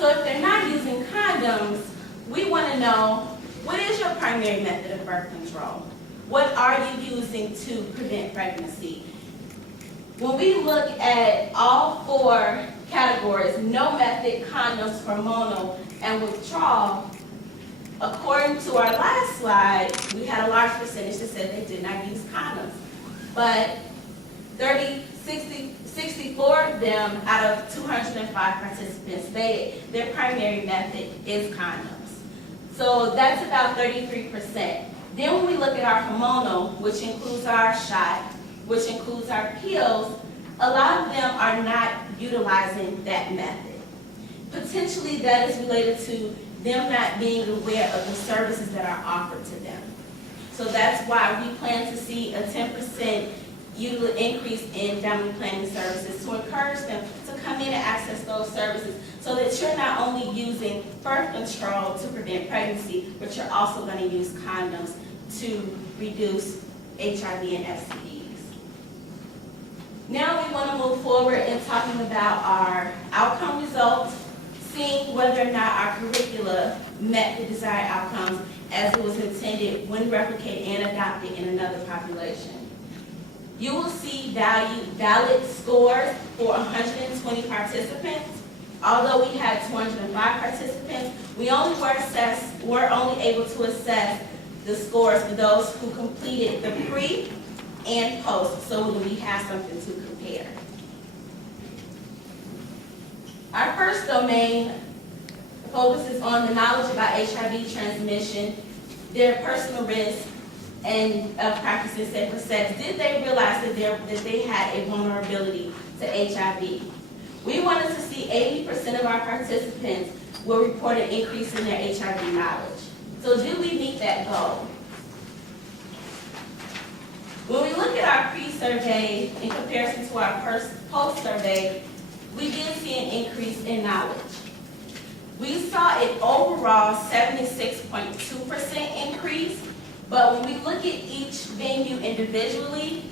So if they're not using condoms, we want to know, what is your primary method of birth control? What are you using to prevent pregnancy? When we look at all four categories, no method, condoms, hormonal, and withdrawal, according to our last slide, we had a large percentage that said they did not use condoms. But 64 of them out of 205 participants stated their primary method is condoms. So that's about 33%. Then when we look at our hormonal, which includes our shot, which includes our pills, a lot of them are not utilizing that method. Potentially that is related to them not being aware of the services that are offered to them. So that's why we plan to see a 10% increase in family planning services to encourage them to come in and access those services so that you're not only using birth control to prevent pregnancy, but you're also going to use condoms to reduce HIV and STDs. Now we want to move forward in talking about our outcome results, seeing whether or not our curricula met the desired outcomes as it was intended when replicated and adopted in another population. You will see valid scores for 120 participants. Although we had 205 participants, we were only able to assess the scores for those who completed the pre and post, so that we have something to compare. Our first domain focuses on the knowledge about HIV transmission, their personal risk, and practicing safer sex. Did they realize that they had a vulnerability to HIV? We wanted to see 80% of our participants will report an increase in their HIV knowledge. So did we meet that goal? When we look at our pre-survey in comparison to our post-survey, we did see an increase in knowledge. We saw an overall 76.2% increase, but when we look at each venue individually,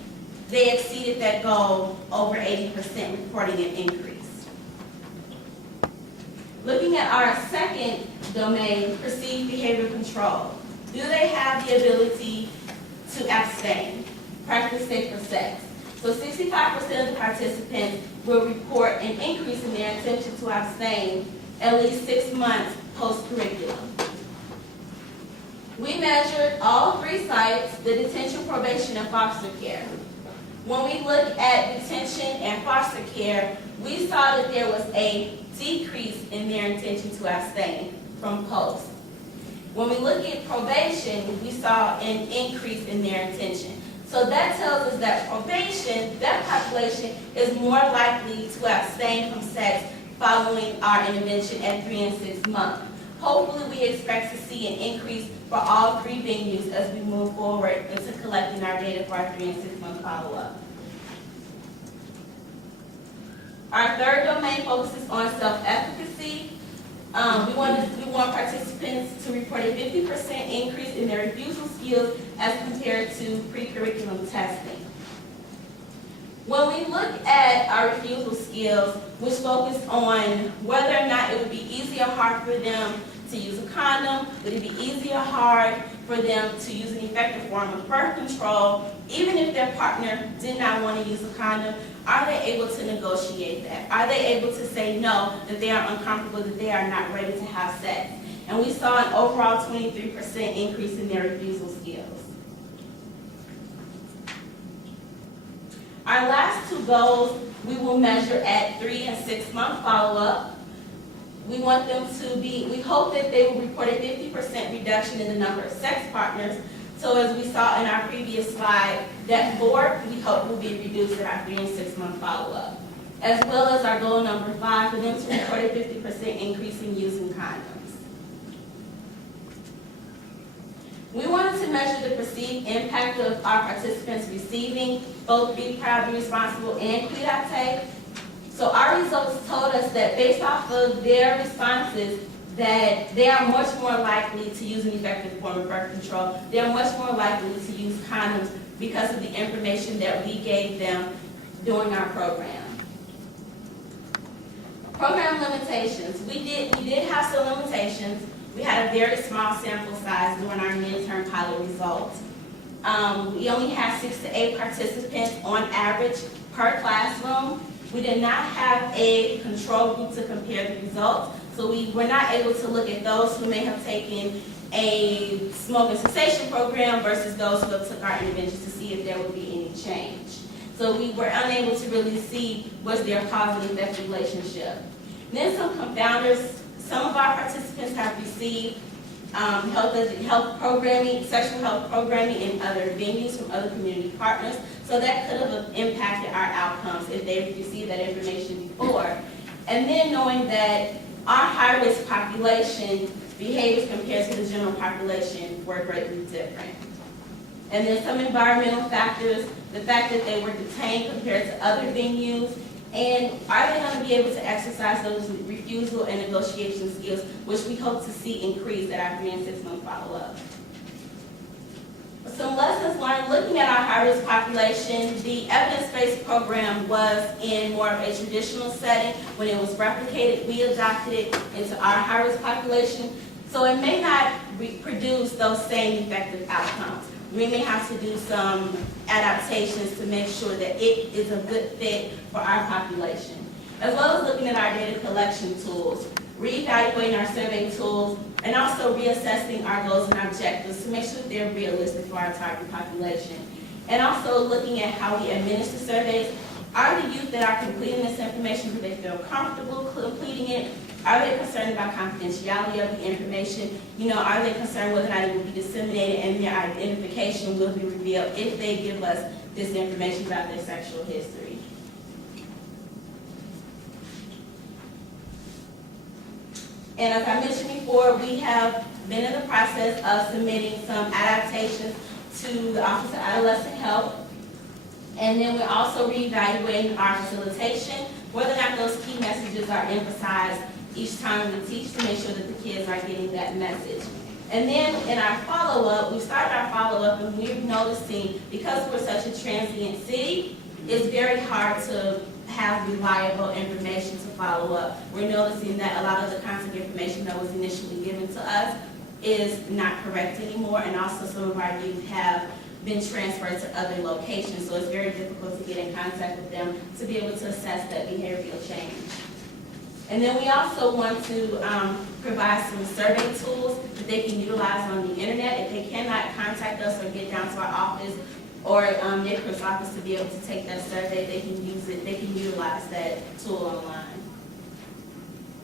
they exceeded that goal over 80%, reporting an increase. Looking at our second domain, perceived behavior control. Do they have the ability to abstain, practice safer sex? So 65% of the participants will report an increase in their intention to abstain at least 6 months post-curriculum. We measured all three sites, the detention, probation, and foster care. When we look at detention and foster care, we saw that there was a decrease in their intention to abstain from post. When we look at probation, we saw an increase in their intention. So that tells us that probation, that population, is more likely to abstain from sex following our intervention at 3 and 6 months. Hopefully we expect to see an increase for all three venues as we move forward into collecting our data for our 3 and 6 month follow-up. Our third domain focuses on self-efficacy. We want participants to report a 50% increase in their refusal skills as compared to pre-curriculum testing. When we look at our refusal skills, which focus on whether or not it would be easy or hard for them to use a condom, would it be easy or hard for them to use an effective form of birth control, even if their partner did not want to use a condom, are they able to negotiate that? Are they able to say no, that they are uncomfortable, that they are not ready to have sex? And we saw an overall 23% increase in their refusal skills. Our last two goals we will measure at 3 and 6 month follow-up. We want them to we hope that they will report a 50% reduction in the number of sex partners. So as we saw in our previous slide, that 4 we hope will be reduced at our 3 and 6 month follow-up. As well as our goal number 5, for them to report a 50% increase in using condoms. We wanted to measure the perceived impact of our participants receiving both Be Proud, Be Responsible, and Quidate. So our results told us that based off of their responses, that they are much more likely to use an effective form of birth control. They are much more likely to use condoms because of the information that we gave them during our program. Program limitations. We did have some limitations. We had a very small sample size during our midterm pilot results. We only had 6 to 8 participants on average per classroom. We did not have a control group to compare the results, so we were not able to look at those who may have taken a smoking cessation program versus those who have took our interventions to see if there would be any change. So we were unable to really see was there a cause and effect relationship. Then some confounders. Some of our participants have received health programming, sexual health programming in other venues from other community partners. So that could have impacted our outcomes if they received that information before. And then knowing that our high-risk population behaviors compared to the general population were greatly different. And then some environmental factors, the fact that they were detained compared to other venues, and are they going to be able to exercise those refusal and negotiation skills, which we hope to see increase at our 3- and 6-month follow-up. Some lessons learned looking at our high-risk population. The evidence-based program was in more of a traditional setting. When it was replicated, we adopted it into our high-risk population. So it may not produce those same effective outcomes. We may have to do some adaptations to make sure that it is a good fit for our population. As well as looking at our data collection tools, reevaluating our survey tools, and also reassessing our goals and objectives to make sure that they're realistic for our target population. And also looking at how we administer surveys. Are the youth that are completing this information, do they feel comfortable completing it? Are they concerned about confidentiality of the information? Are they concerned whether or not it will be disseminated and their identification will be revealed if they give us this information about their sexual history? And as I mentioned before, we have been in the process of submitting some adaptations to the Office of Adolescent Health. And then we're also reevaluating our facilitation, whether or not those key messages are emphasized each time we teach to make sure that the kids are getting that message. And then in our follow-up, we started our follow-up and we're noticing, because we're such a transient city, it's very hard to have reliable information to follow up. We're noticing that a lot of the contact information that was initially given to us is not correct anymore, and also some of our youth have been transferred to other locations, so it's very difficult to get in contact with them to be able to assess that behavioral change. And then we also want to provide some survey tools that they can utilize on the internet. If they cannot contact us or get down to our office or NPHA's office to be able to take that survey, they can use it, they can utilize that tool online.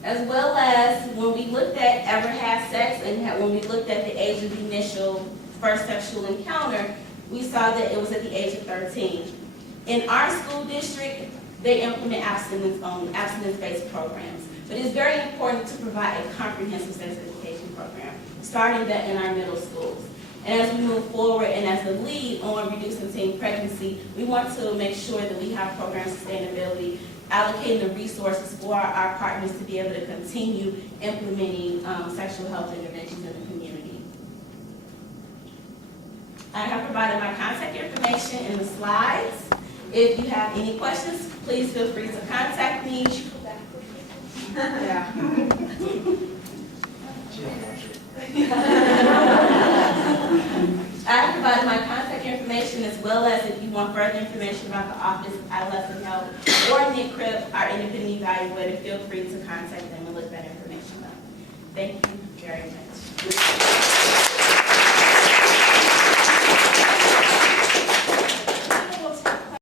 As well as when we looked at ever had sex and when we looked at the age of the initial first sexual encounter, we saw that it was at the age of 13. In our school district, they implement abstinence-based programs. But it's very important to provide a comprehensive sex education program, starting that in our middle schools. And as we move forward and as the lead on reducing teen pregnancy, we want to make sure that we have program sustainability, allocating the resources for our partners to be able to continue implementing sexual health interventions in the community. I have provided my contact information in the slides. If you have any questions, please feel free to contact me. Yeah. I have provided my contact information as well as if you want further information about the Office of Adolescent Health or NPHA, our independent evaluator, feel free to contact them and look that information up. Thank you very much.